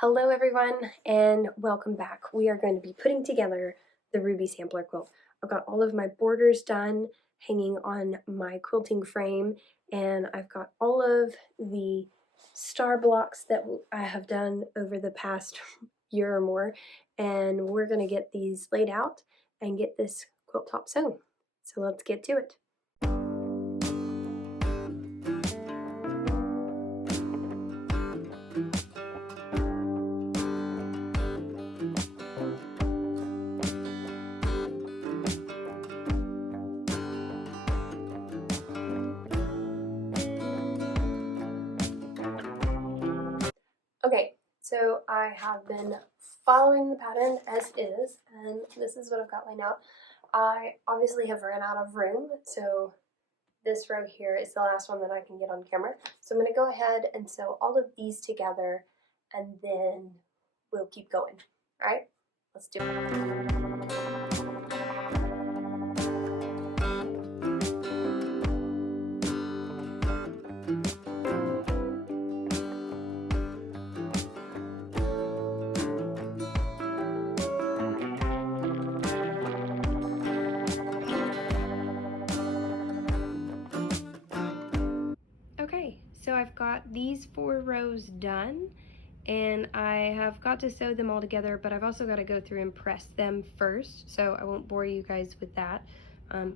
Hello everyone and welcome back. We are going to be putting together the Ruby Sampler quilt. I've got all of my borders done hanging on my quilting frame, and I've got all of the star blocks that I have done over the past year or more, and we're going to get these laid out and get this quilt top sewn. So let's get to it. Okay, so I have been following the pattern as is, and this is what I've got laid out. I obviously have ran out of room, so this row here is the last one that I can get on camera. So I'm going to go ahead and sew all of these together, and then we'll keep going. All right, let's do it. Okay, so I've got these 4 rows done, and I have got to sew them all together, but I've also got to go through and press them first, so I won't bore you guys with that.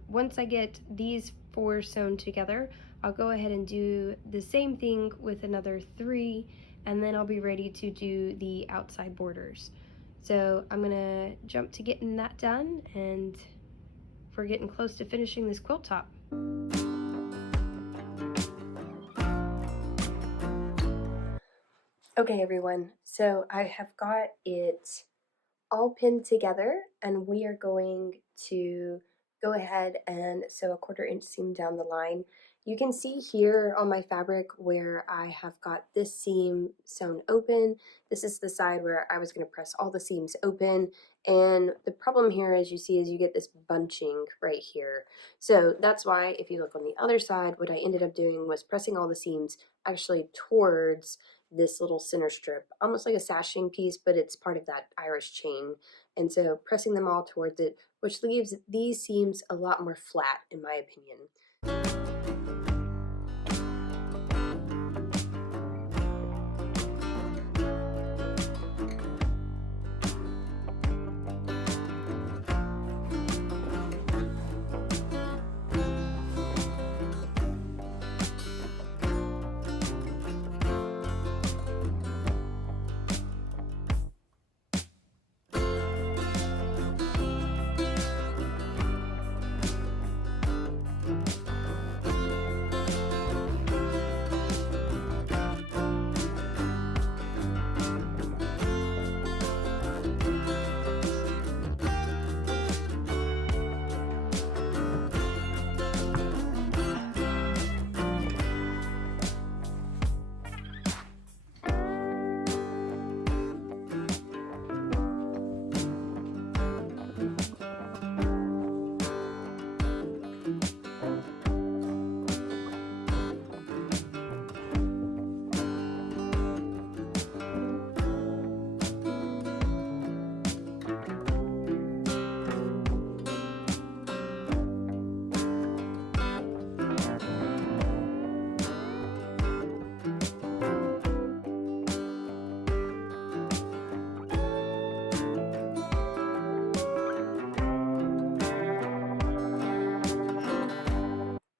Once I get these 4 sewn together, I'll go ahead and do the same thing with another 3, and then I'll be ready to do the outside borders. So I'm gonna jump to getting that done, and we're getting close to finishing this quilt top. Okay everyone, so I have got it all pinned together, and we are going to go ahead and sew a 1/4 inch seam down the line. You can see here on my fabric where I have got this seam sewn open. This is the side where I was going to press all the seams open, and the problem here, as you see, is you get this bunching right here. So that's why, if you look on the other side, what I ended up doing was pressing all the seams actually towards this little center strip, almost like a sashing piece, but it's part of that Irish chain. And so pressing them all towards it, which leaves these seams a lot more flat, in my opinion.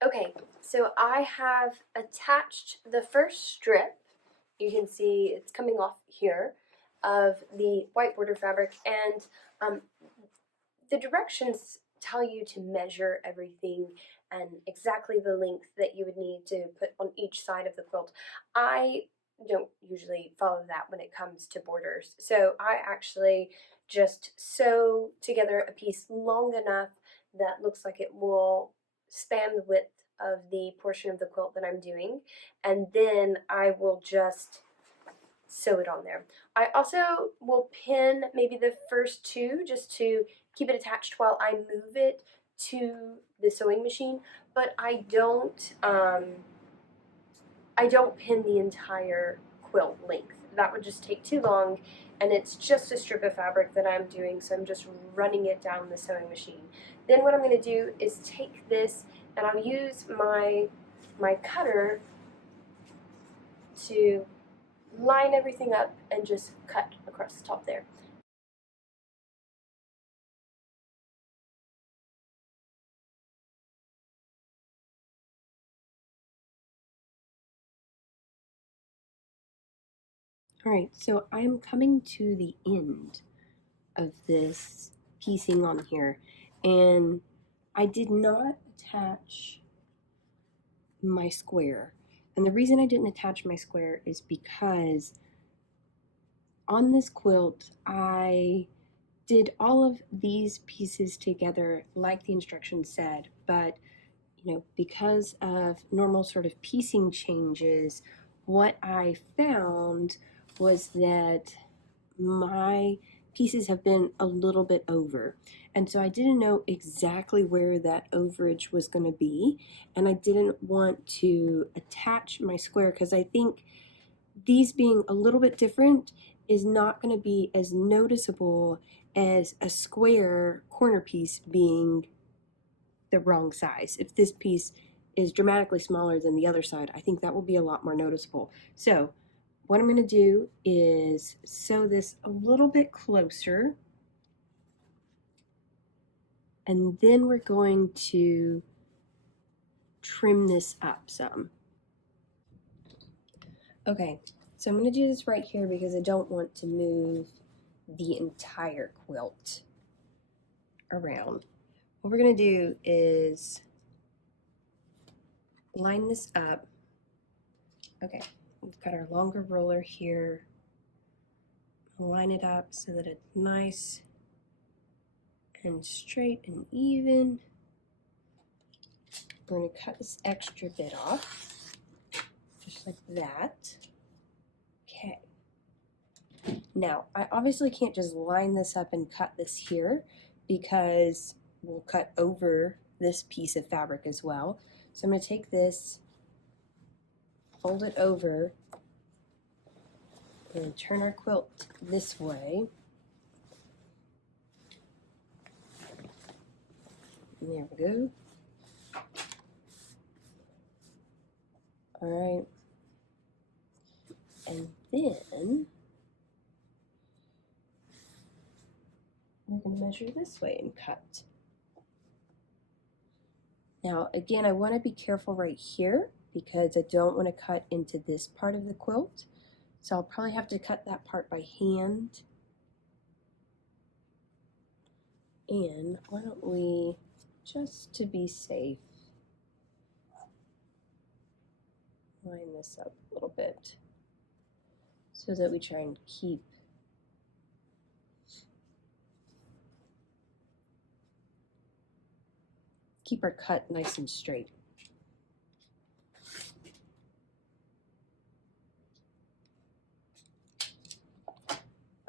Okay, so I have attached the first strip. You can see it's coming off here of the white border fabric, and the directions tell you to measure everything and exactly the length that you would need to put on each side of the quilt. I don't usually follow that when it comes to borders, so I actually just sew together a piece long enough that looks like it will span the width of the portion of the quilt that I'm doing, and then I will just sew it on there. I also will pin maybe the first 2 just to keep it attached while I move it to the sewing machine, but I don't pin the entire quilt length. that would just take too long, and it's just a strip of fabric that I'm doing, so I'm just running it down the sewing machine. Then what I'm going to do is take this and I'll use my cutter to line everything up and just cut across the top there. Alright, so I'm coming to the end of this piecing on here, and I did not attach my square. And the reason I didn't attach my square is because on this quilt I did all of these pieces together like the instructions said, but because of normal sort of piecing changes, what I found was that my pieces have been a little bit over. And so I didn't know exactly where that overage was going to be. And I didn't want to attach my square because I think these being a little bit different is not going to be as noticeable as a square corner piece being the wrong size. If this piece is dramatically smaller than the other side, I think that will be a lot more noticeable. So what I'm going to do is sew this a little bit closer, and then we're going to trim this up some. Okay, so I'm going to do this right here because I don't want to move the entire quilt around. What we're going to do is line this up. Okay, we've got our longer roller here. Line it up so that it's nice and straight and even. We're going to cut this extra bit off, just like that. Okay. Now, I obviously can't just line this up and cut this here because we'll cut over this piece of fabric as well. So I'm going to take this, fold it over, and turn our quilt this way. And there we go. All right. And then we're going to measure this way and cut. Now, again, I want to be careful right here because I don't want to cut into this part of the quilt. So I'll probably have to cut that part by hand. And why don't we, just to be safe, line this up a little bit so that we try and keep our cut nice and straight.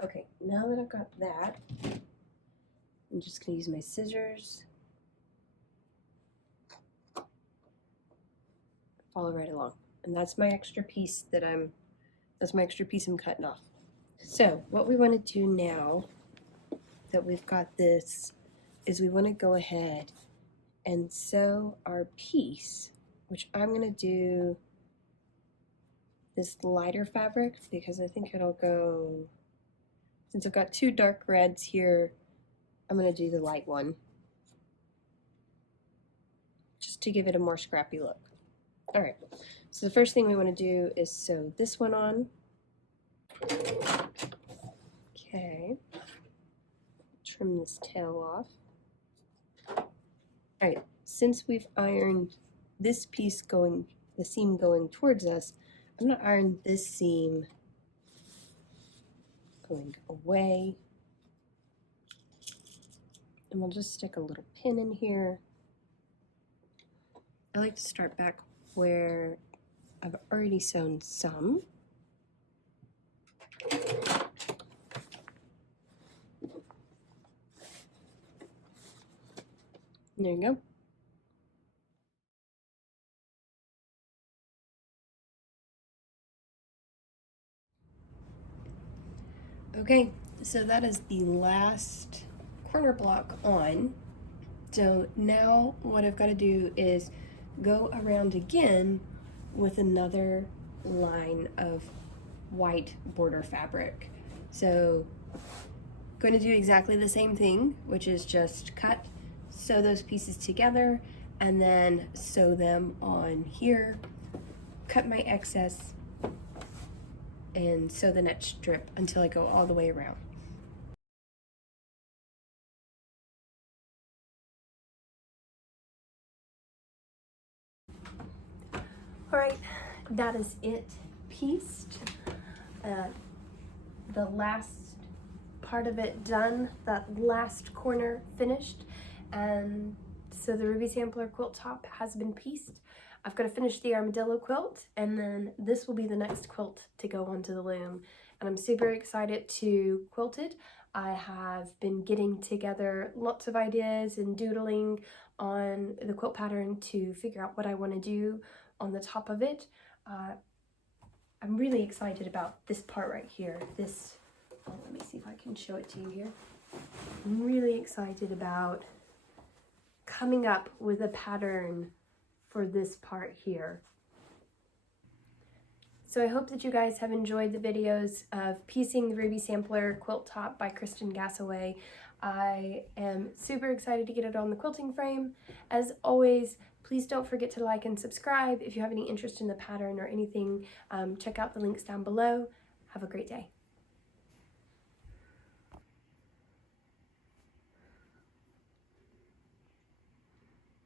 Okay, now that I've got that, I'm just going to use my scissors, follow right along. And that's my extra piece I'm cutting off. So what we want to do now that we've got this is we want to go ahead and sew our piece, which I'm going to do this lighter fabric because I think it'll go, since I've got two dark reds here, I'm going to do the light one just to give it a more scrappy look. All right, so the first thing we want to do is sew this one on. Okay, trim this tail off. All right, since we've ironed this piece going, the seam going towards us, I'm going to iron this seam going away. And we'll just stick a little pin in here. I like to start back where I've already sewn some. There you go. Okay, so that is the last corner block on. So now what I've got to do is go around again with another line of white border fabric. So going to do exactly the same thing, which is just cut, sew those pieces together, and then sew them on here, cut my excess, and sew the next strip until I go all the way around. All right, that is it pieced. The last part of it done, that last corner finished, and so the Ruby Sampler quilt top has been pieced. I've got to finish the armadillo quilt, and then this will be the next quilt to go onto the loom, and I'm super excited to quilt it. I have been getting together lots of ideas and doodling on the quilt pattern to figure out what I want to do on the top of it. I'm really excited about this part right here. This, oh, let me see if I can show it to you here. I'm really excited about coming up with a pattern for this part here. So I hope that you guys have enjoyed the videos of piecing the Ruby Sampler quilt top by Kristin Gassaway. I am super excited to get it on the quilting frame. As always, please don't forget to like and subscribe. If you have any interest in the pattern or anything, check out the links down below. Have a great day.